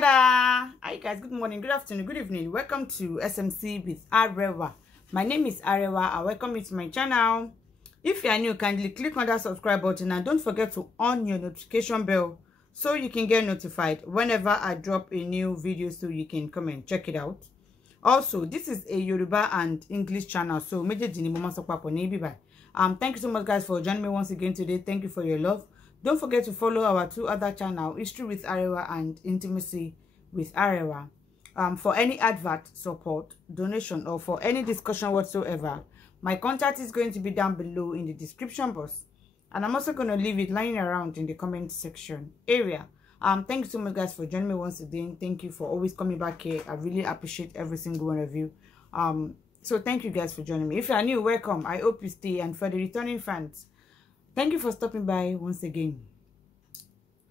Hi guys, good morning, good afternoon, good evening. Welcome to SMC with Arewa. My name is Arewa. I welcome you to my channel. If you are new, kindly click on that subscribe button and don't forget to on your notification bell so you can get notified whenever I drop a new video, so you can come and check it out. Also, this is a Yoruba and English channel, so thank you so much guys for joining me once again today. Thank you for your love. Don't forget to follow our two other channels, History with Arewa and Intimacy with Arewa. For any advert, support, donation, or for any discussion whatsoever, my contact is going to be down below in the description box. And I'm also going to leave it lying around in the comment section area. Thank you so much guys for joining me once again. Thank you for always coming back here. I really appreciate every single one of you. So thank you guys for joining me. If you are new, welcome. I hope you stay. And for the returning fans, thank you for stopping by once again.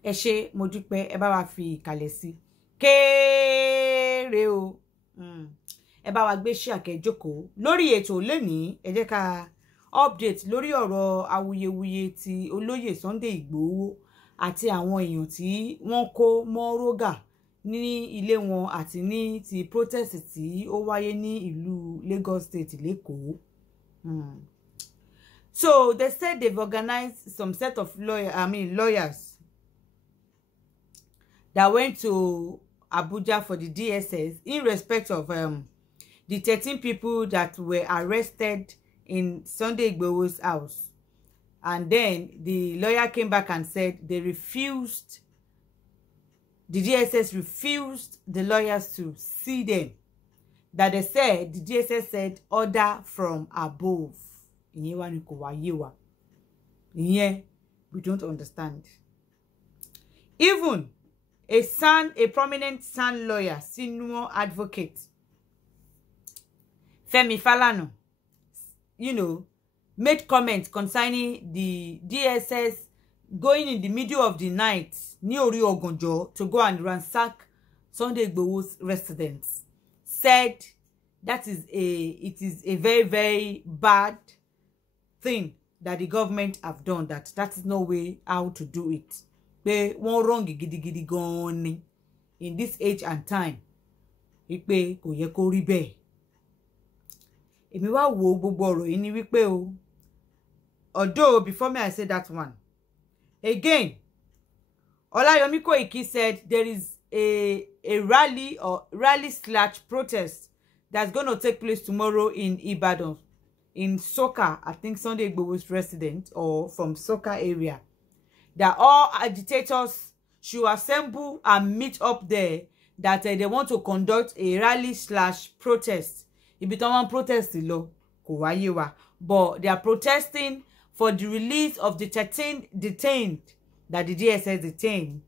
Ẹ ṣé, mo dúpẹ́, ẹ bá wa fi ìkàlẹ̀ sí. Kéré o. Ẹ bá wa gbé ṣíà kẹ́ jókòó. Lórí ètò lónìí, ẹ jẹ́ ká update lórí ọ̀rọ̀ awuyewuye ti olóyè Sunday Igboho àti àwọn èèyàn tí wọ́n kó mọ́ rógà ní ilé wọn àti ní ti protest tí ó wáyé ní ìlú Lagos State l'Ékòó. So they said they've organized some set of lawyers that went to Abuja for the DSS in respect of the 13 people that were arrested in Sunday Igboho's house. And then the lawyer came back and said the DSS refused the lawyers to see them. That they said, the DSS said, order from above. We don't understand. Even a prominent SAN lawyer, senior advocate, Femi Falana, made comments concerning the DSS going in the middle of the night near Ori Ogonjo to go and ransack Sunday Igboho's residence. Said it is a very, very bad thing that the government have done. That is no way how to do it. They won't wrong gidi gone in this age and time. Ipe kò yẹ kó rí bẹ́ẹ̀. Èmi wá wò gbogbo ọ̀rọ̀ yìí ni wípé o. Although before me I say that one. Again, Olayomi Koiki said there is a rally/protest that's going to take place tomorrow in Ibadan, in Soka. I think Sunday Igboho's resident or from Soka area. That all agitators should assemble and meet up there. That they want to conduct a rally/protest. If you don't want protest, but they are protesting for the release of the 13 detained that the DSS detained,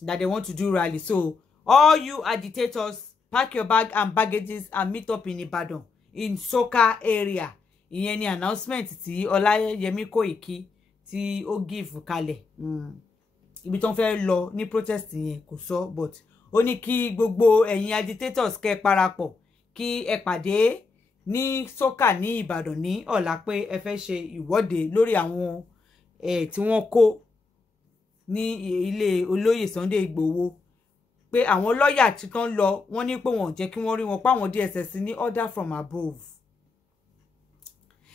that they want to do rally. So all you agitators, pack your bag and baggages and meet up in Ibadan, in Soka area. Ìyẹn ni announcement tí Olayomi Koiki tí ó give kalẹ̀. Ibi tó ń fẹ́ lọ ní protest yẹn kò sọ, but ó ní kí gbogbo ẹ̀yin agitators kẹ́ parapọ̀ kí ẹ pàdé ní Soka ní Ìbàdàn ní ọ̀la pé ẹ fẹ́ ṣe ìwọ́de lórí àwọn tí wọ́n kó ní ilé olóyè Sunday Igboho, pé àwọn lọ́yà tí tán lọ wọ́n ní pé wọ́n jẹ́ kí wọ́n rí wọn pa àwọn DSS ní order from above.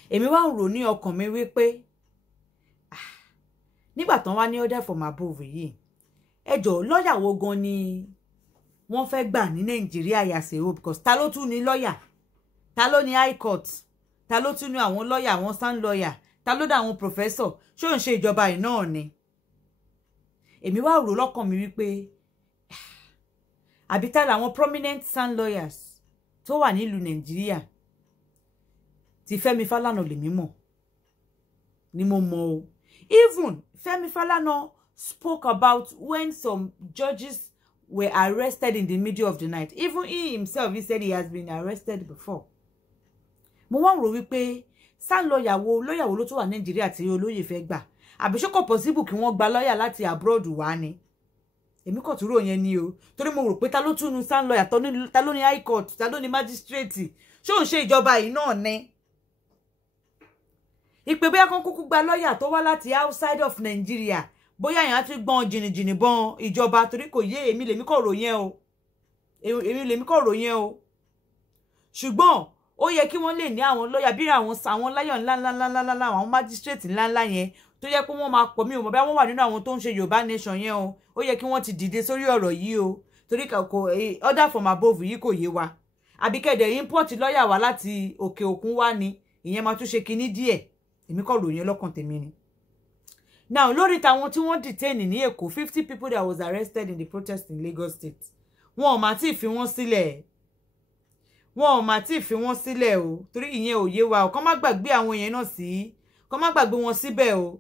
Èmi wá ń rò ní ọkàn mi wípé nígbà tán wá ní order from above yìí, ẹ jọ̀ọ́ lọ́yà wo gan ni wọ́n fẹ́ gbà ní Nàìjíríà yàsẹ̀wò, because ta ló tún ní lọ́yà? Ta ló ní high court? Ta ló tún ní àwọn lọ́yà, àwọn stand lawyer? Ta ló dá àwọn professor? Ṣé ó ń ṣe ìjọba yìí náà ni? Èmi wá rò lọ́kàn mi wípé àbí ta làwọn prominent stand lawyers tó wà nílùú Nàìjíríà tí Fẹ́mi Falana lèmi mọ̀ ni mo mọ̀ o. Even Fẹ́mi Falana spoke about when some judges were arrested in the middle of the night. Even he himself, he said he has been arrested before. Mo wá rò wípé stand lawyer wo ló tún wà Nàìjíríà tí olóyè fẹ́ gbà. Àbí ṣé kò possible kí wọ́n gba lawyer láti abroad wá ni? Èmi kò tún rò yẹn ni o. Torí mo rò pé ta ló tún nu stand lawyer, ta ló ní high court, ta ló ní magistrate. Ṣé ó ń ṣe ìjọba yìí náà ni? Ìpè bóyá kan kúkú gba lawyer tó wá láti outside of Nigeria bóyá èèyàn ti gbọ́n jìnnìjìnnì bọn ìjọba torí kò yé èmi lèmi kò ròyìn o èmi lèmi kò ròyìn o ṣùgbọ́n ó yẹ kí wọ́n lè ní àwọn lọ́ọ̀yà bí àwọn láyọ̀ ńláńláńláńlá àwọn májísírèètì ńláńlá yẹn tó yẹ pé wọ́n máa pọ̀ mí ò mọ̀ bí wọ́n wà nínú àwọn tó ń ṣe Yorùbá nation yẹn o ó yẹ kí wọ́n ti dìde sórí ọ̀rọ̀ yìí o torí kò order from above yìí kò yé wa àbí kẹ̀dẹ̀ import lọ́ọ̀yà wá láti òkè òkun wá ni ìyẹn máa tún ṣe kinní díẹ̀ èmi kò ròyìn lọ́kàn tèmi ni. Now lórí tàwọn tí wọ́n detain ní Èkó 50 people that was arrested in the protest in Lagos State wọn ò mà tí ì fi wọ́n sílẹ̀ wọn ò mà tí ì fi wọ́n sílẹ̀ o torí ìyẹn ò yé wa o kán má gbàgbé àwọn yẹn náà sí kán má gbàgbé wọn síbẹ̀ o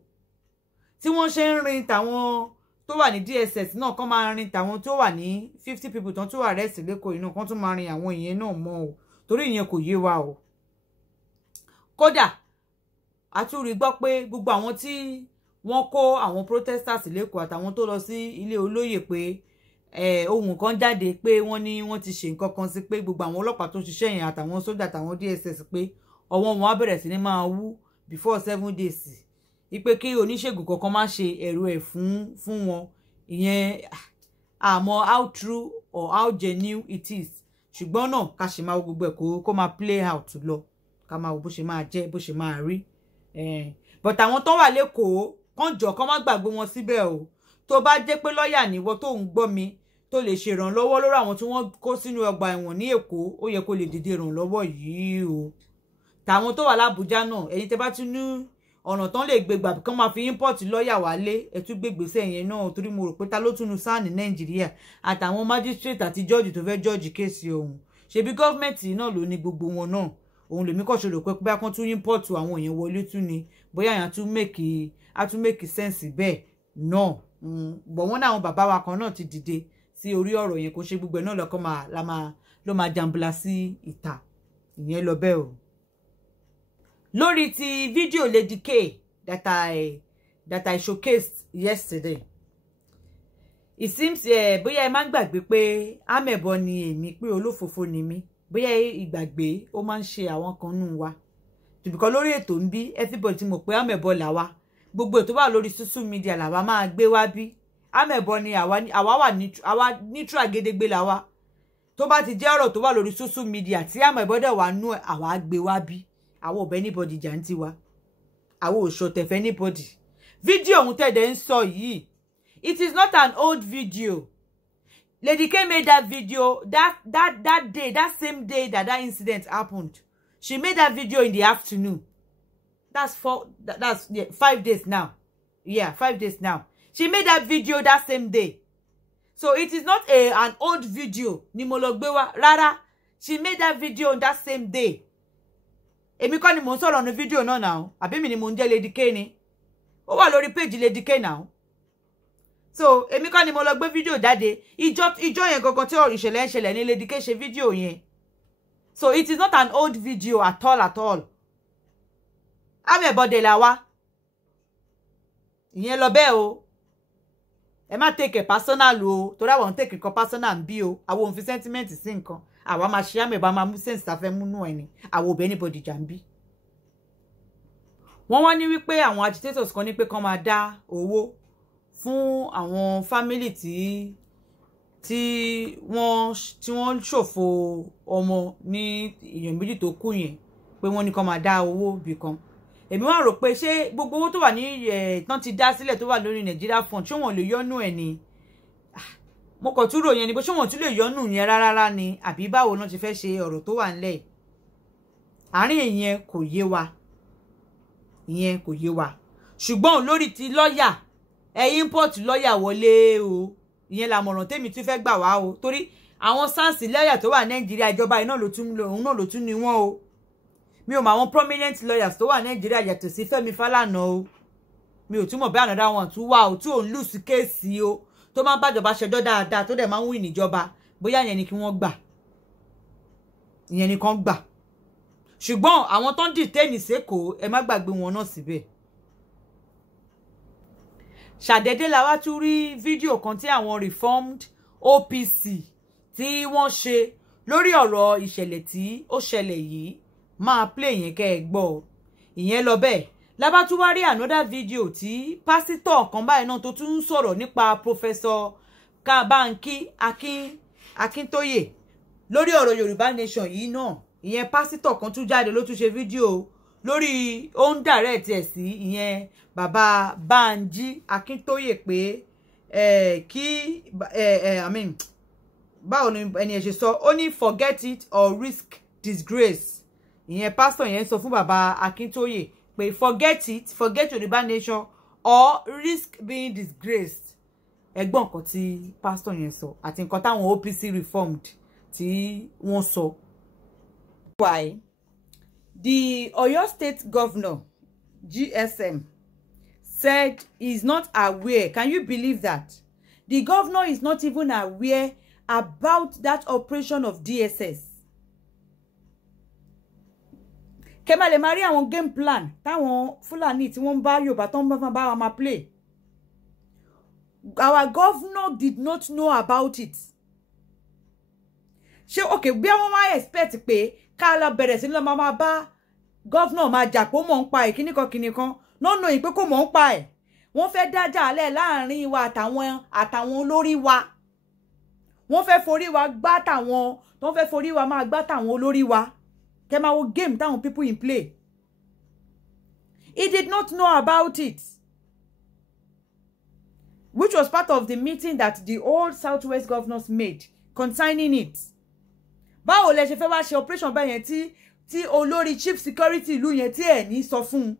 tí wọ́n ṣe ń rin tàwọn tó wà ní DSS náà kán máa rin tàwọn tó wà ní 50 people tán tó wà arrest lẹ́kọ̀ọ́ iná kán tún máa rin àwọn ìyẹn náà mọ́ o torí ìyẹn kò yé wa o kódà a tún rí gbọ́ pé gbogbo àwọn tí wọ́n kó àwọn protesters lẹ́kọ̀ọ́ àtàwọn tó lọ sí ilé olóyè pé ohun kan jáde pé wọ́n ní wọ́n ti ṣe nǹkan kan sí pé gbogbo àwọn ọlọ́pàá tó ṣiṣẹ́ yẹn àtàwọn sójà àtàwọn DSS pé ọwọ́ wọn á bẹ̀rẹ̀ sí ní máa wú before 7 days ipe kí oníṣègùn kankan má ṣe ẹ̀rù ẹ̀ fún wọn ìyẹn àmọ́ how true or how genuine it is ṣùgbọ́n náà ká ṣe máa wo gbogbo ẹ̀ kó máa play out lọ ká máa wo bó ṣe máa jẹ́ bó ṣe máa rí but àwọn tó wà lẹ́kọ̀ọ́ kán jọ kán má gbàgbé wọn síbẹ̀ o tó bá jẹ́ pé lọ́ọ̀yà níwọ tó ń gbọ́ mi tó lè ṣèrànlọ́wọ́ lórí àwọn tí wọ́n kó sínú ọgbà ẹ̀wọ̀n ní Èkó ó yẹ kó lè dìde ìrànlọ́wọ́ yìí o tàwọn tó wà l'Àbújá náà ẹ̀yin tẹ́ bá tún ní ọ̀nà tán lè gbégbà kán máa fi import lọ́ọ̀yà wálé ẹ tún gbégbèsè yẹn náà torí mo rò pé ta ló tún nu sáà ní Nàìjíríà àtàwọn magistrate àti judge tó fẹ́ judge kéèsì ọ̀hún ṣebí gọ́ọ̀mẹ̀ntì náà ló ní gbogbo wọn náà òun lèmi kọ́ ṣòro pé bá kán tún import àwọn èèyàn wọlé tún ni bóyá àyàn tún make sense bẹ́ẹ̀ náà bọ̀ wọ́n náà àwọn bàbá wa kan náà ti dìde sí orí ọ̀rọ̀ yẹn kò ṣe gbogbo ẹ̀ náà lọ́kọ́ ló máa jàǹbùlà sí ìta ìyẹn lọ bẹ́ẹ̀ o. lórí ti fídíò Lady K that I showcased yesterday it seems bóyá ẹ máa ń gbàgbé pé amẹ̀bọ ni èmi pé olófòfò ni mí bóyá ìgbàgbé ó máa ń ṣe àwọn kan nù wa tùbìkọ́ lórí ètò ń bí everybody ti mọ̀ pé amẹ̀bọ làwa gbogbo ètò wà lórí social media làwa máa gbé wá bí amẹ̀bọ ni àwa neutral gédégbé làwa tó bá ti jẹ́ ọ̀rọ̀ tó wà lórí social media tí amẹ̀bọ dẹ̀ wà nú àwa gbé wá bí àwa ò bẹ́ anybody jà ń tiwa àwa ò ṣọ̀tẹ̀fẹ́ anybody fídíò ohun tẹ̀dẹ̀ ń sọ yìí it is not an old video. Lady K made that video that day, that same day that incident happened. She made that video in the afternoon. That's 5 days now. Yeah, 5 days now. She made that video that same day. So it is not an old video. Ni mo lọ gbé wá rárá. She made that video on that same day. Èmi kọ́ ni mo ń sọ̀rọ̀ ní video náà now. Àbí mi ni mo ń jẹ́ Lady K ni. Ó wà lórí page Lady K now. So èmi kọ́ ni mo lọ gbé fídíò jáde ìjọ yẹn gangan tí ìṣẹ̀lẹ̀ ń ṣẹlẹ̀ ní Lady K ṣe fídíò yẹn so it is not an old video at all amẹ̀bọ̀dẹ̀ là wá ìyẹn lọ bẹ́ẹ̀ o ẹ má take it personal o torí àwọn take nǹkan personal ń bí o àwọn òun fi sentiment sí nǹkan àwa máa ṣe amẹ̀bọ̀ máa mú sense tá fẹ́ múnú ẹ̀ ni àwọn òbẹ́ anybody jà ń bí. wọ́n wá ní wípé àwọn agitators kan ní pé kán máa dá owó fún àwọn family tí wọ́n ṣòfò ọmọ ní èèyàn méjì tó kú yẹn pé wọ́n ní kán máa dá owó bì kan èmi wá rò pé ṣé gbogbo owó tó wà ní tán ti dá sílẹ̀ tó wà lórí Nigeria fund ṣé wọ́n lè yọ́nú ẹ̀ ni mo kàn tún rò yẹn ni pé ṣé wọ́n tún lè yọ́nú yẹn rárá ni àbí báwo náà ti fẹ́ ṣe ọ̀rọ̀ tó wà ńlẹ̀ àárín ìyẹn kò yé wa ṣùgbọ́n lórí ti lọ́ọ̀yà import lọ́ọ̀yà wọlé o ìyẹn làmọ̀ràn tèmi tún fẹ́ gbà wá o torí àwọn sáǹsì lọ́ọ̀yà tó wà Nàìjíríà ìjọba iná òun náà ló tún ní wọ́n o mi ò mọ àwọn prominent lawyers tó wà Nàìjíríà yàtọ̀ sí Fẹ́mi Fálànà o mi ò túmọ̀ bí another one tún wà o tí ò ń lùsì kéèsì o tó máa ń bàjọba ṣẹjọ́ dáadáa tó dẹ̀ máa ń wí níjọba bóyá ìyẹn ni kí wọ́n gbà ìyẹn ni kán gbà ṣùgbọ́n àwọn tó ń dìtẹ́ẹ̀nì sékòó ẹ má gbàgbé wọn náà síbẹ̀ ṣàdédé la wá tún rí fídíò kan tí àwọn reformed OPC tí wọ́n ṣe lórí ọ̀rọ̀ ìṣẹ̀lẹ̀ tí ó ṣẹlẹ̀ yìí máa play yẹn kẹ́ ẹ gbọ́ ìyẹn lọ bẹ́ẹ̀ lábá tún wá rí another video tí pásítọ̀ kan báyìí náà tó tún ń sọ̀rọ̀ nípa Professor Banky Akintoye lórí ọ̀rọ̀ Yorùbá Nation yìí náà. Ìyẹn pásítọ̀ kan tún jáde ló tún ṣe fídíò lórí ó ń direct ẹ̀ sí ìyẹn bàbá Banji Akintoye pé báwo ni ẹni ẹ ṣe sọ, ó ní forget it or risk disgrace. Ìyẹn pásítọ̀ yẹn sọ fún bàbá Akintoye pé forget it, forget Yorùbá Nation or risk being disgraced. Ẹgbọ́n nǹkan tí pásítọ̀ yẹn sọ àti nǹkan táwọn OPC reformed tí wọ́n sọ. Why the Oyo State Governor GSM said he's not aware. Can you believe that? The governor is not even aware about that operation of DSS. Kemale mari àwọn game plan táwọn Fúlàní tí wọ́n bá Yorùbá tó ń bá wa máa play. Our governor did not know about it. Ṣé okay bí wọ́n máa expect pé ká lọ bẹ̀rẹ̀ sí lọ máa bá governor máa jà pé ó mọ̀ ń pa ẹ̀ kíníkan no no ìpé kò mọ̀ ń pa ẹ̀. Wọ́n fẹ́ dájà alẹ́ láàrin wa àtàwọn olórí wa. Wọ́n fẹ́ forí wa gbá tàwọn tó fẹ́ forí wa máa gbá tàwọn olórí wa. Kẹ́ máa wo game táwọn people in play. He did not know about it, which was part of the meeting that the old Southwest governors made concerning it. Báwo lẹ ṣe fẹ́ wá ṣe operation bẹ́ẹ̀ yẹn tí olórí chief security ìlú yẹn tí ẹ̀ ní sọ fún.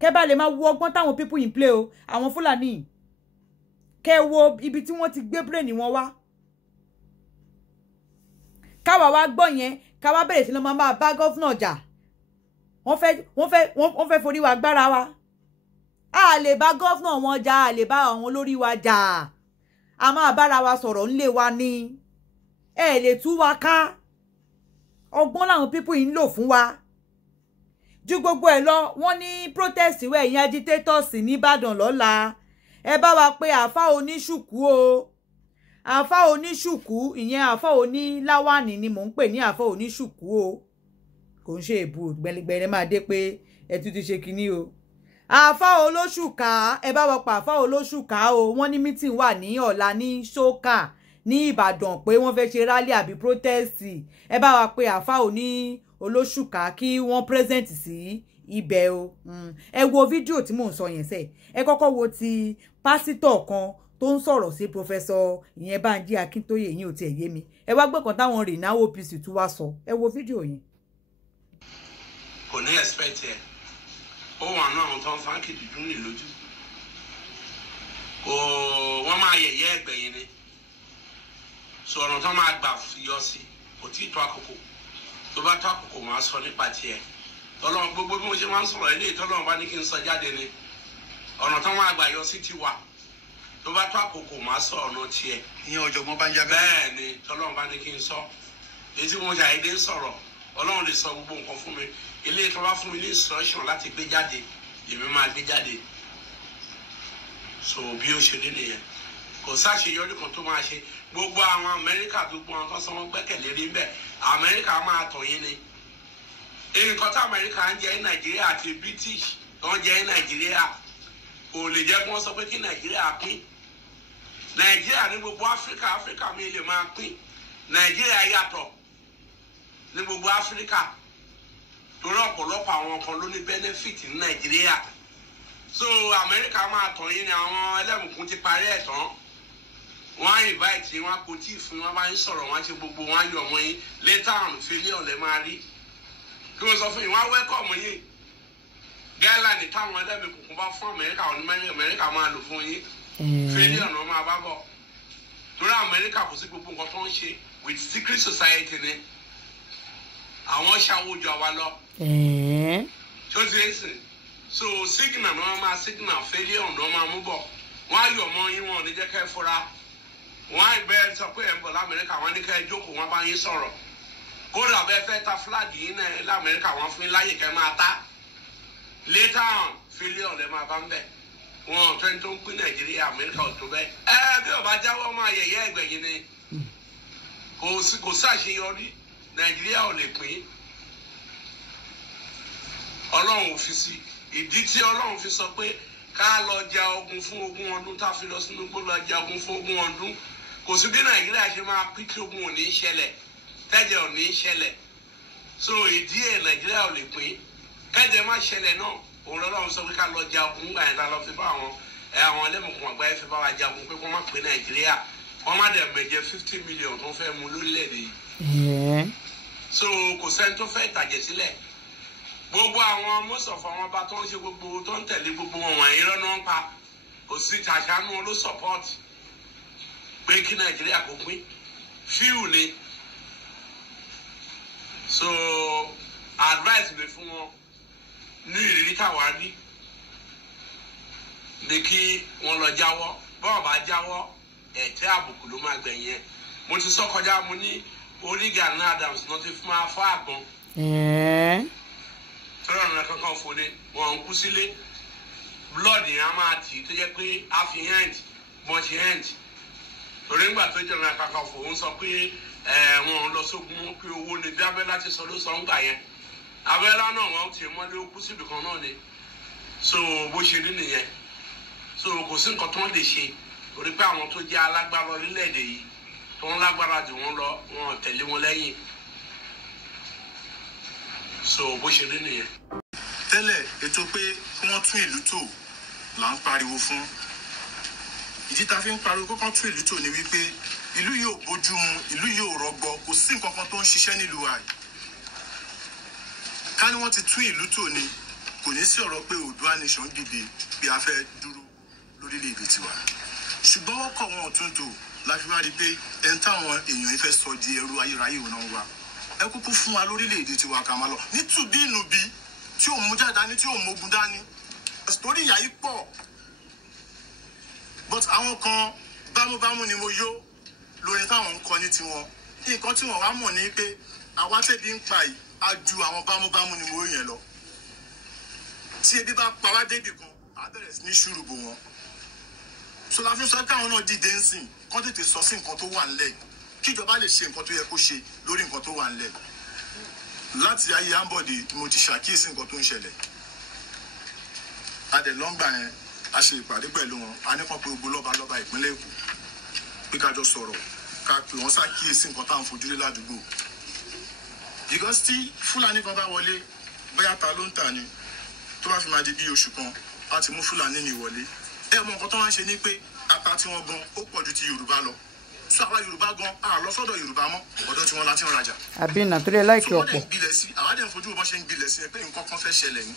Kẹ́ bá lè máa wo ọgbọ́n táwọn people in play o, àwọn Fúlàní. Kẹ́ wo ibi tí wọ́n ti gbé brain wọn wá. Káwa wá gbọ́ yẹn, ká wá bẹ̀rẹ̀ sí lọ máa bá governor jà. Wọ́n fẹ́ forí wa gbára wa. A lè bá governor wọn jà, a lè bá àwọn olórí wa jà. A máa bára wa sọ̀rọ̀ ńlé wa ni. Ẹ lè tú wa ká. Ọgbọ́n làwọn people yìí ń lò fún wa. Ju gbogbo ẹ̀ lọ, wọ́n ní protest wẹ̀ yín agitators ní Ìbàdàn lọ́la. Ẹ bá wa pé àfá oníṣùkú o. Àfá oníṣùkú, ìyẹn àfá oníláwàní ni mò ń pè ní àfá oníṣùkú o. Kò ń ṣe èbú gbẹ̀lẹ̀gbẹ̀rẹ̀ máa dé pé ẹ tún ti ṣe kinní o. Àfá olóṣùká, ẹ bá wa pa àfá olóṣùká o. Wọ́n ní meeting wà ní ọ̀la ní Ṣókà ní Ìbàdàn pé wọ́n fẹ́ ṣe rally àbí protest. Ẹ bá wa pé àfá olóṣùká kí wọ́n present sí ibẹ̀ o. Ẹ wo fídíò tí mò ń sọ yẹn sẹ́. Ẹ kọ́kọ́ wo ti pásítọ̀ kan tó ń sọ̀rọ̀ sí Professor ìyẹn Banji Akintoye yín ò tiẹ̀ yé mi. Ẹ wá gbé kan táwọn rìn náà OPC tún wá sọ. Ẹ wo fídíò yẹn. Kò ní expect ẹ. Ó wà náà àwọn tó ń fáńkì dúdú ní lójú. Wọ́n máa yẹ̀yẹ́ ẹgbẹ̀yìn ni. Sọ̀rọ̀ tó máa gbà yọ sí. Kò tí ì tó àkókò. Tó bá tó àkókò máa sọ nípa tiẹ̀. Tọ́lọ́run gbogbo bí mo ṣe máa ń sọ̀rọ̀ ilé ìtọ́lọ́run bá ní kí n sọ jáde ni. Ọ̀nà tó máa gbà yọ sí ti wà. Tó bá tó àkókò máa sọ ọ̀nà tiẹ̀. Ìyẹn ọ̀jọ̀gbọ́n Banji. Bẹ́ẹ̀ ni tọ́lọ́run bá ní kí n sọ. Èyí tí mo ṣàyẹ̀dé sọ̀rọ̀ Ọlọ́run lè sọ gbogbo nǹkan fún mi. Ilé ìtọ́ bá fún mi ní instruction láti gbé jáde èmi máa gbé jáde. So bí ó ṣe dé nìyẹn. Kò sáṣeyọrí kan tó máa ṣe. Gbogbo àwọn Amẹ́ríkà gbogbo àwọn tó sọ wọ́n gbẹ́kẹ̀lé rí bẹ́ẹ̀. Amẹ́ríkà máa tọ̀ yín ni. Nǹkan tí Amẹ́ríkà ń jẹ ní Nàìjíríà àti British tó ń jẹ ní Nàìjíríà kò lè jẹ́ kí wọ́n sọ pé kí Nàìjíríà pín. Nàìjíríà ní gbogbo Áfíríkà mi lè máa pín. Nàìjíríà yàtọ̀ ní gbogbo Áfíríkà. Torí ọ̀pọ̀lọpọ̀ àwọn kan ló ní benefit ní Nàìjíríà. So Amẹ́ríkà máa tọ̀ yín ni àwọn ẹlẹ́mùkún ti parí ẹ̀ tán. Wọ́n á invite yín, wọ́n á kó tíì fún yín, wọ́n bá yín sọ̀rọ̀, wọ́n á ṣe gbogbo, wọ́n á yọ̀ mọ́ yín. Later on failure lẹ máa rí. Kí wọ́n sọ fún yín, wọ́n á welcome yín. Gẹ́lá ní táwọn ẹlẹ́mùkún bá fún Amẹ́ríkà, Amẹ́ríkà máa lò fún yín. Failure náà máa bá bọ̀. Torí Amẹ́ríkà kò sí gbogbo nǹkan tó ń ṣe with secret society ni. Àwọn ṣàwójọ àwa lọ. Ṣó ti ń sìn? So signal ni wọ́n máa signal failure ni wọ́n máa mú bọ̀. Wọ́n á yọ̀ mọ́ yín, wọn ò ní jẹ́ kẹ́ fura. Wọ́n á bẹ́ẹ̀ sọ pé ẹ̀ ń bọ̀ l'Amẹ́ríkà, wọ́n ní kẹ́ jókòó, wọ́n bá yín sọ̀rọ̀. Kódà bẹ́ẹ̀ fẹ́ ta flag yín náà l'Amẹ́ríkà, wọ́n fún yín láyè kẹ́ máa ta. Later on failure lẹ máa bá ń bẹ̀. Wọn ò tẹ́ni tó ń pín Nàìjíríà, Amẹ́ríkà ò tó bẹ́ẹ̀. Bí ó bá jáwọ́ máa yẹ̀yẹ́ ẹgbẹ̀yìn ni. Kò sáṣeyọrí. Nàìjíríà ò lè pín. Ọlọ́run ò fi sí. ìdí tí Ọlọ́run fi sọ pé ká lọ ja ogun fún 20 ọdún tá fi lọ sínú igbó lọ ja ogun fún 20 ọdún kò sí bí Nàìjíríà ṣe máa pín tí ogun ò ní ṣẹlẹ̀ tẹ́jẹ̀ ò ní ṣẹlẹ̀ so ìdí ẹ̀ Nàìjíríà ò lè pín kẹ́jẹ̀ má ṣẹlẹ̀ náà òun Ọlọ́run sọ pé ká lọ ja ogun gbà yẹn tá lọ fi bá àwọn ẹlẹ́mùkún àgbáyé fi bá wa ja ogun pé kó má pín Nàìjíríà wọ́n má dẹ̀ mẹ̀jẹ̀ 50 million tó fẹ́ mú lórílẹ̀‐èdè yìí so kò sẹ́ni tó fẹ́ ìtàjẹ̀ sílẹ̀ gbogbo àwọn mọ́sọ̀fọ̀ àwọn ọba tó ń ṣe gbogbo tó ń tẹ̀lé gbogbo wọn wọ̀nyí lọ́nà ń pa kò sí tàṣánú ló support pé kí Nàìjíríà kò pín fíù ni so advice mi fún wọn ní ìrírí táwa rí ni kí wọ́n lọ jáwọ́ bọ́ọ̀ bá jáwọ́ ẹ̀tẹ́ àbùkù ló máa gbẹ̀yìn ẹ̀ mo ti sọ kọjá mo ní orí Gani Adams náà ti fún máa fọ́ àgbọn tọ́lá ọ̀nà kankan fò ní wọn ń kú sílé blood yẹn á máa tì í tó jẹ́ pé a fi hand bọ́n ṣe hand torí ńgbà tó jẹ́ ọ̀nà kankan fò ń sọ pé wọn lọ sógun pé owó ni bí Abẹ́lá ti sọ ló sọ ń gbà yẹn Abẹ́lá náà wọn ti mọ́lé ó kú síbi kan náà ni so bó ṣe rí nìyẹn so kò sí nǹkan tó ń lè ṣe torí pé àwọn tó jẹ́ alágbára orílẹ̀-èdè yìí tó ń lágbára jù wọ́n lọ wọn tẹ̀lé wọn lẹ́yìn so bó ṣe rí nìyẹn. tẹ́lẹ̀ ètò pé kí wọ́n tún ìlú tò là ń pariwo fún ìdí tá a fi ń pariwo kó kán tún ìlú tò ní wípé ìlú yóò bójú mu ìlú yóò rọgbọ kò sí nǹkan kan tó ń ṣiṣẹ́ nílùú wa ká ní wọ́n ti tún ìlú tò ní kò ní sí ọ̀rọ̀ pé Oòduà nation dìde bí a fẹ́ dúró lórílẹ̀‐èdè tiwa ṣùgbọ́n wọ́n kọ̀ wọn ọ̀tún tò láfi wá rí pé ẹni táwọn èèyàn fẹ́ sọ di ẹrú ayérayé òun náà wà ẹ kúkú fún wa lórílẹ̀‐èdè tiwa ká máa lọ nítùbí ìnùbí tí òun mú jáde dání tí òun mógun dání torí ìyá yìí pọ̀ but àwọn kan bámúbámú ni mo yó lórí táwọn ń kọ ní tiwọn nǹkan tí wọ́n wá mọ̀ ní pé àwa tẹ̀bí ń pa yìí á ju àwọn bámúbámú ni mo yẹn lọ tí ebi bá pa wá débì kan á bẹ̀rẹ̀ sí ní ṣùrùbù wọn so la fi sọ káwọn náà dìde ń sìn kán tètè sọ sí nǹkan tó wà ńlẹ̀ kíjọba lè ṣe nǹkan tó yẹ kó ṣe lórí nǹkan tó wà ńlẹ̀ láti ayé Ambode ni mo ti ṣàkíyèsí nǹkan tó ń ṣẹlẹ̀ adẹ lọ́ngbà yẹn a ṣe ìpàdé pẹ̀lú wọn a ní kan pé gbogbo lọ́balọ́ba ìpínlẹ̀ Èkó pé ká jọ sọ̀rọ̀ ká pè wọ́n ṣàkíyèsí nǹkan táwọn fojú rí ládùúgbò because tí Fúlàní kan bá wọlé bóyá ta ló ń tà ni tó bá fi máa di bí oṣù kan a ti mú Fúlàní ní ìwọlé mọ nǹkan tó wá ń ṣe ni pé ata tí wọ́n gan ó pọ̀ ju ti Yorùbá lọ sọ àwa Yorùbá gan a lọ sọ́dọ̀ Yorùbá mọ́ ọ̀dọ̀ tí wọ́n la ti ń rajà. àbí nàtúrẹ́ láìkí ọ̀pọ̀. àwọn gbilẹ̀ sí àwọn àdéhùn fojú wọn ṣe ń gbilẹ̀ sí ẹ pé nǹkan kan fẹ́ ṣẹlẹ̀ ni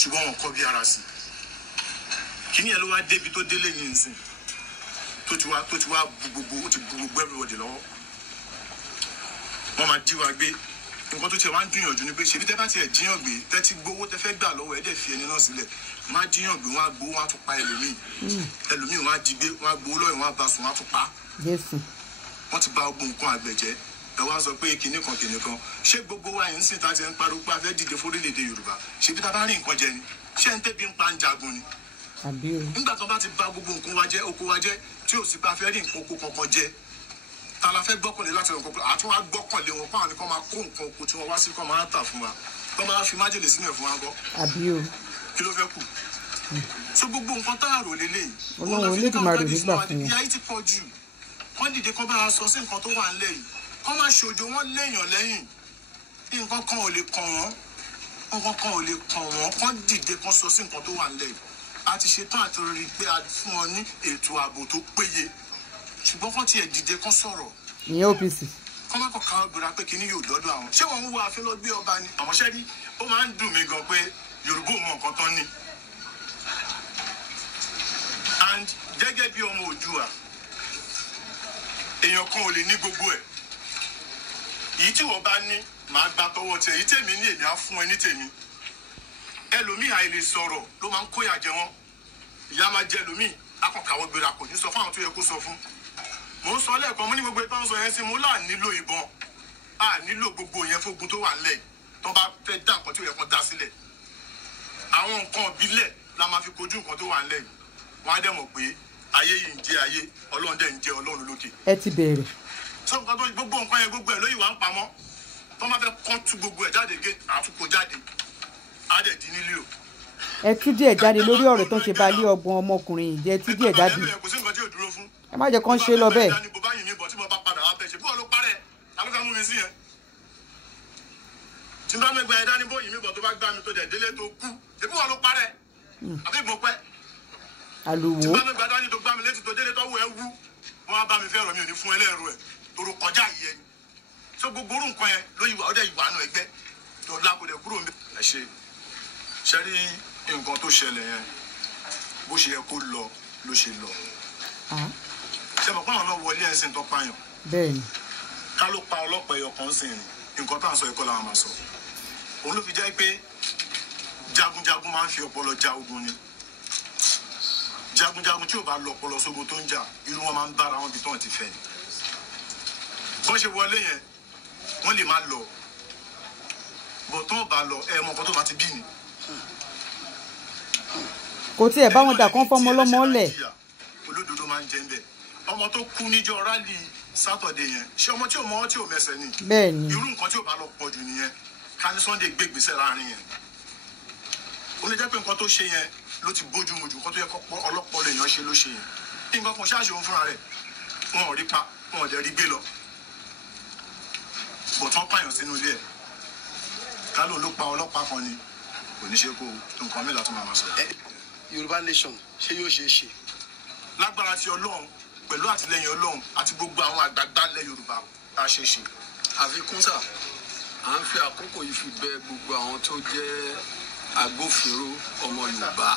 ṣùgbọ́n wọn kọ́ bí ara sí. kíní ẹ̀ ló wá débi tó délé ní nsìn tó ti wá gbogbo ó ti gbogbo everybody lọ́wọ́. wọ́n máa jí wa gbé nǹkan tó tiẹ̀ wá ń gbìyànjú ni pé ṣèbí tẹ́ bá tiẹ̀ jíyàn gbé tẹ́ ti gbowó tẹ́ fẹ́ gbà lọ́wọ́ ẹ̀ dẹ̀ fi ẹni náà sílẹ̀ má jíyàn gbé wọn á gbowó wọn á tún pa ẹlòmíì wọn á jí gbé wọn á gbowó lọ́yìn wọn á bá sùn wọn á tún pa. wọ́n ti bà gbogbo nǹkan àgbẹ̀ jẹ́ ẹ wá sọ pé kinní kan ṣé gbogbo wa yìí ń sìn tá a ti ń pariwo pé a fẹ́ dìde fórílẹ̀-èdè Yorùbá ṣèbí tá a bá rí nǹkan jẹ ni ṣé ń tẹ́bi ń pa ń jagun ni. nígbà tó bá ti bà gbogbo nǹkan wa jẹ́ oko wa jẹ́ tí ò sí bá fẹ́ rí nǹkan oko kankan jẹ ta la fẹ́ gbọ́kànlé láti ọ̀rọ̀ kankan àti wọ́n á gbọ́kànlé wọn fáwọn nìkan máa kó nǹkan oko tí wọ́n wá sí kọ́ máa tà fún wa kọ́ máa fi májèlé sínú ẹ̀ fún wa gbọ́. kí ló fẹ́ kù. so gbogbo nǹkan tá a rò lélẹ̀ Ọlọ́run Olódùmarè nígbà fún wọn. ìyá yìí ti pọ̀ jù wọ́n dìde kọ́ bá a sọ sí nǹkan tó wà ńlẹ̀ yìí kọ́ máa ṣòjò wọ́n léèyàn lẹ́yìn nǹkan kan ò lè kàn wọ́n kọ́ dìde kọ́ sọ sí nǹkan tó wà ńlẹ̀ yìí a ti ṣetán àti rí pé a fún ọ ní ètò ààbò tó péye ṣùgbọ́n kọ́ tiẹ̀ dìde kọ́ sọ̀rọ̀. ìyẹn OPC. kọ́ má kọ́ káwọ́ gbéra pé kíní yóò dọ́dọ̀ àwọn ṣé wọ́n ń wo àfin lọ gbé ọba ni. àmọ́ ṣẹ́rí ó máa ń dùn mí gan pé Yorùbá ò mọ nǹkan tán ní. and gẹ́gẹ́ bí ọmọ Oòduà èèyàn kan ò lè ní gbogbo ẹ̀ èyí tí wọ́n bá ní màá gba tọwọ́ tẹ èyí tèmi ní èmi á fún ẹ ní tèmi ẹlòmíì àìlè sọ̀rọ̀ ló máa ń kóyà jẹ wọn ìyá máa jẹ ẹlòmíì akọ̀kàwọ́ gbéra kò ní sọ fún àwọn tó yẹ kó sọ fún mò ń sọ lẹ́ẹ̀kan mo ní gbogbo ìtàn sọ yẹn sí mo là nílò ìbọn a nílò gbogbo yẹn fógun tó wà nílẹ̀ tó bá fẹ́ dá nǹkan tó yẹ kó dá sílẹ̀ àwọn nǹkan ìbílẹ̀ la máa fi kojú nǹkan tó wà nílẹ̀ wọ́n á dẹ̀ mọ̀ pé ayé yìí ń jẹ́ ayé Ọlọ́run dẹ̀ ń jẹ́ Ọlọ́run lókè. ẹ ti bẹ̀rẹ̀. sọ nǹkan tó gbogbo nǹkan yẹn gbogbo ẹ̀ lóyìn wá ń pamọ́ tó máa fẹ́ kọ́ tú gbogbo ẹ̀ jáde gé àtúkò jáde á dẹ̀ di nílé o ẹ tú díẹ̀ jáde lórí ọ̀rọ̀ tó ń ṣe balẹ̀ ọgbọ̀n ọmọkùnrin yìí jẹ́ tú díẹ̀ jáde kò sí nǹkan tí ò dúró fún. ẹ má jẹ́ kán ṣe lọ bẹ́ẹ̀. bó bá yìn mí bọ̀ tí mo bá padà wá bẹ̀ ṣe bó ló parẹ́ alóka mú mi sí yẹn. tí n bá mẹ́gbẹ́ ẹ̀dá ní bó yìn mí bọ̀ tó bá gbá mi tó dẹ̀ délé tó kú ṣèbí wọ́n ló parẹ́ àbí mo pẹ́. àlùwò. tí n bá mẹ́gbẹ́ ẹ̀dá ní tó gbá mi létí tó délé tó wù ẹ́ wú wọ́n á bá mi fẹ́ rọ̀ mi ò ní fún ẹlẹ́rù ẹ̀ toro kọjá yìí ẹni so gbogbo orú nǹkan yẹn ló yíwa ọdẹ ìwà náà ẹgbẹ́ tó lákòdẹ kúrò mi. ẹ ṣe rí nǹkan tó ṣẹlẹ̀ yẹn bó ṣe yẹ kó lọ ló ṣe lọ. ṣé mo pọ́n náà wọlé ẹ̀sìn tó pààyàn. bẹ́ẹ̀ni. ká ló pa ọlọ́pàá ẹyọ kan sìn ní nǹkan tá à ń sọ ẹ̀kọ́ làwọn máa sọ. òun ló fi jẹ́ pé jagunjagun máa ń fi ọpọlọ ja ogun ni. jagunjagun tí ò bá lọ ọpọlọ sógun tó ń jà irú wọn máa ń bára wọn bí tó ń ti fẹ́ ni. bọ́n ṣe wọlé yẹn wọ́n lè máa lọ bọ̀ tó bá lọ ẹ mọ nǹkan tó bá ti bí ni. kò tí ẹ bá wọn dà kán fọmọ ọlọ́mọ lẹ̀. olódodo máa ń jẹ ń bẹ ọmọ tó kú níjọ́ rálì sátọ̀dé yẹn ṣé ọmọ tí ò mọ tí ò mẹsẹ̀ ni. bẹ́ẹ̀ni. irú nǹkan tí ò bá lọ pọ̀ jù nìyẹn ká ní Sunday gbé ìgbésẹ̀ láàrin yẹn. ó lè jẹ́ pé nǹkan tó ṣe yẹn ló ti bójú mu jù nǹkan tó yẹ kó ọlọ́pọ̀ lè yàn ṣe ló ṣe yẹn. nǹkan kan ṣáàṣì òun fúnra rẹ̀ wọn ò rí pa wọn ò dẹ̀ rí gbé lọ bọ̀tán pààyàn sínú ilé ẹ̀ kálò ló pa ọlọ́pàá kan ni kò ní ṣe kó nǹkan mìíràn tó máa sọ. Yorùbá nation ṣé yóò ṣe é ṣe. lágbára ti Ọlọ́run pẹ̀lú àtìlẹyìn Ọlọ́run àti gbogbo àwọn àgbààgbà ilẹ̀ Yorùbá tá a ṣe ṣe. àfikún sà à ń fi àkókò yìí fi bẹ̀ gbogbo àwọn tó jẹ́ agbófinró ọmọ Yorùbá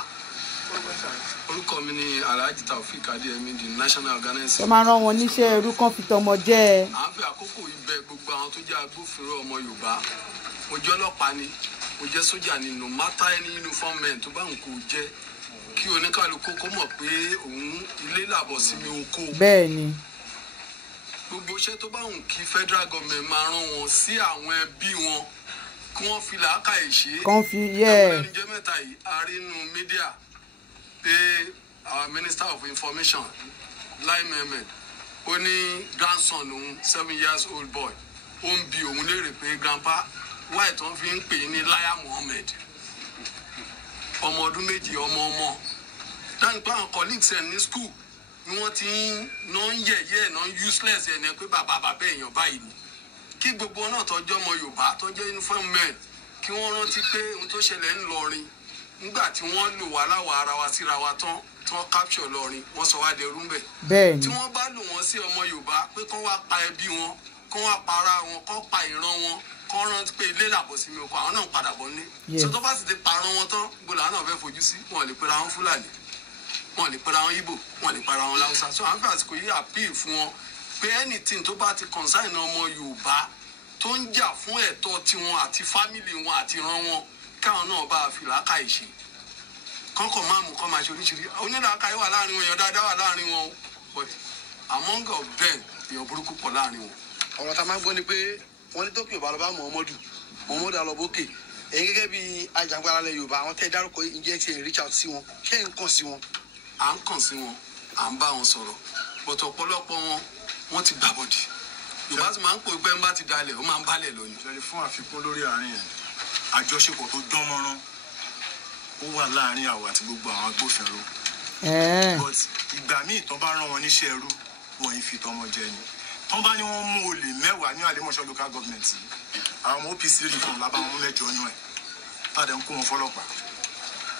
orúkọ mi ni Alhaji Taofeek Adeyemi the national organizer. ẹ máa rán wọn níṣẹ́ ẹrú kan fi tọmọ jẹ́ ẹ. à ń fi àkókò yìí bẹ̀ gbogbo àwọn tó jẹ́ agbófinró ọmọ Yorùbá mo jẹ́ ọlọ́pàá ni mo jẹ́ sójà ni no matter any uniform men tó bá ń kó jẹ́ kí oníkálukú kó mọ̀ pé òun ilé làbọ̀ sí mi oko. bẹ́ẹ̀ ni. gbogbo iṣẹ́ tó bá ń kí federal government máa rán wọn sí àwọn ẹbí wọn kí wọ́n fi làákàyè ṣe. kàn fi yẹ. ẹni jẹ́ mẹ́ta yìí a rí inú mídíà pé our minister of information Lai Mohammed ó ní grandson òun 7 years old boy ó ń bi òun léèrè pé grandpa why tó ń fi ń pè ní Lai Mohammed ọmọ ọdún méjì ọmọ dáni pé àwọn colleagues ẹ̀ ní school ni wọ́n ti ń yẹ̀yẹ́ ẹ̀ useless ẹ̀ ní pé bàbá èèyàn báyìí ni kí gbogbo náà tọ́jú ọmọ Yorùbá tó jẹ́ uniform men kí wọ́n rántí pé ohun tó ṣẹlẹ̀ ńlọrin nígbà tí wọ́n lò wá láwọ̀ ara wa síra wa tán tí wọ́n capture lọrin wọ́n sọ wá dẹrú mbẹ̀. bẹ́ẹ̀ni. tí wọ́n bá lò wọ́n sí ọmọ Yorùbá pé kán wá pa ẹbí wọn kán wá para wọn kán pa ìran wọn kán rántí pé ilé làbọ̀ sí mi oko àwọn náà ń padà bọ̀ ní. sọ tó bá sì ti parun wọn tán gbọ́dọ̀ àwọn náà fẹ́ fojú sí wọn lè pera wọn Fúlàní wọn lè pera wọn Ìgbò wọn lè pera wọn Láwùsá so àwọn fẹ́ àsìkò yìí appeal fún wọn pé anything tó bá ti concern ọmọ Yorùbá tó ń jà fún ẹ̀tọ́ tiwọn àti family wọn àti ìran wọn káwọn náà bá fi làákàyè ṣe kọ́kọ́ máa mú kọ́ máa ṣe oríṣiríṣi onílàákàyè wà láàrin wọn èèyàn dáadáa wà láàrin wọn but among of them èèyàn burúkú pọ̀ láàrin wọn. ọ̀rọ̀ tá a máa ń gbọ́ ni pé wọ́n ní tókè ọba lọ́ba Muhammadu alọ́bókè ẹ̀yin gẹ́gẹ́ bí ajàngbara lẹ̀ Yorùbá àwọn tẹ́ ẹ dárúkọ ǹjẹ́ ti ẹ̀ reach out sí wọn ṣé ẹ̀ ń kàn sí wọn. à ń kàn sí wọn à ń bá wọn sọ̀rọ̀ but ọ̀pọ̀lọpọ̀ wọn ti gbàbọ̀dì Yorùbá sì máa ń pò pé ń bá ti dalẹ̀ ó máa ń bálẹ̀ lónìí. ìṣẹ̀lẹ̀ fún àfikún lórí àárín yẹn àjọṣepọ̀ tó dán mọ́rán ó wà láàárín àwọn àti gbogbo àwọn agbófinró. but ìgbà míì tán bá rán wọn níṣẹ́ ẹrú wọn yìí fi tọmọ jẹ ni tán bá ní wọ́n mú olè 10 ní Àlèmọ̀ṣọ́ local government àwọn ọmọ OPC reform lábá wọn 8 nú ẹ̀ tàdé ń kó wọn fọlọ́pàá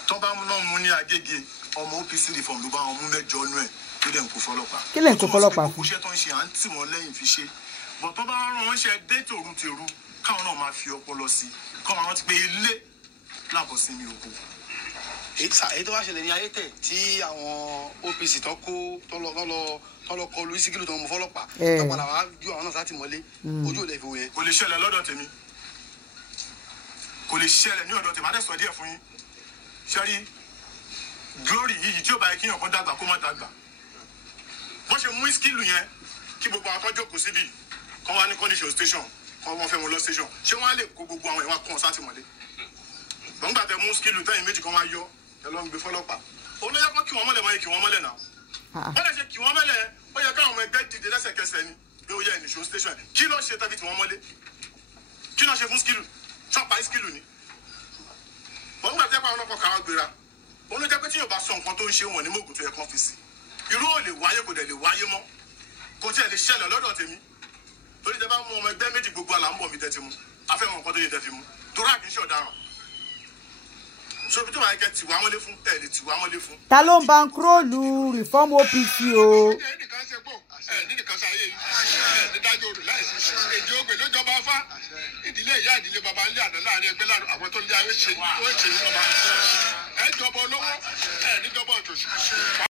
tán bá náà mú ní Agége ọmọ OPC reform ló bá wọn mú 8 nú ẹ̀ tó dẹ̀ ń kó fọlọ́pàá. kí lè ń kó fọlọ́pàá fún. iṣẹ́ tó ń ṣe à ń tì wọ́n lẹ́yìn fi ṣe but tán bá rán wọn ṣe dé tòrutèrú káwọn náà máa fi ọpọlọ sí kọ́ máa rántí pé ilé làbọ̀ sí mi òkú. èyí tó wá ṣẹlẹ̀ ní ayé tẹ̀ tí àwọn OPC tó lọ kọlu Síkírù tó ń mú fọlọ́pàá tó padà wá ju àwọn náà sátìmọ́lé ojú ò lè fi wò yẹn. kò lè ṣẹlẹ̀ lọ́dọ̀ tèmi kò lè ṣẹlẹ̀ ní ọ̀dọ̀ tèmi adé sọ díẹ̀ fún yín ṣẹ́rí glory yìí tí ó bá yẹ kí yàn kó dàgbà kó má dàgbà wọ́n ṣe mú Síkírù yẹn kí gbogbo àwọn kan jókòó síbi kan wá ní condition station kan wọ́n fẹ́ wọn lọ station ṣé wọ́n á lè kó gbogbo àwọn ìwà kan sátìmọ́lé gbọ̀ngbà tẹ mú Síkírù tẹ́yìn méjì kan wá yọ ẹ lọ ń gbé fọlọ́pàá òun ló yẹ kó kí wọ́n mọ́lẹ̀ mọ́ yẹ kí wọ́n mọ́lẹ̀ náà wọ́n lè ṣe kí wọ́n mọ́lẹ̀ ó yẹ káwọn ọmọ ẹgbẹ́ dìde lẹ́sẹ̀kẹsẹ̀ ni bí ó yẹ ìnìṣó station kí ló ṣe tàbí tí wọ́n mọ́lé kí ló ṣe fún Síkírù ṣọ́pàá Síkírù ni gbọ̀ngbà jẹ́ pé àwọn ọkọ̀ káwọn gbéra òun ló jẹ́ pé tí yóò bá sọ nǹkan tó ń ṣe wọn ní mògùn tó yẹ kán fi sí irú ò lè wáyé kò dẹ̀ lè wáyé mọ́ kò tí ẹ̀ lè ṣẹlẹ̀ lọ́dọ̀ tèmi torí tẹ bá mú ọmọ ẹgbẹ́ méjì gbogbo àlà ń bọ̀ mi tẹ́ ti mú afẹ́mọ̀ nǹkan tó yẹ tẹ́ fi mú torí àkíńṣe ọ̀daràn so bí tó máa kẹ́ tìwá mọ́lé fún ẹ̀ lè tìwá mọ́lé fún. ta ló ń bankróòlù reform OPC o. ẹnìkan ṣe pọ̀ ẹnìkan ṣe ayé yìí dídájọ́ odò láìsí èjì ògbè lójọba afá ìdílé ìyá ìdílé baba ńlẹ̀ àná láàrin ẹgbẹ́ láàrin àwọn tó ń lé ayé ṣe ní ọba ẹ jọba olówó ẹ níjọba òtòṣì.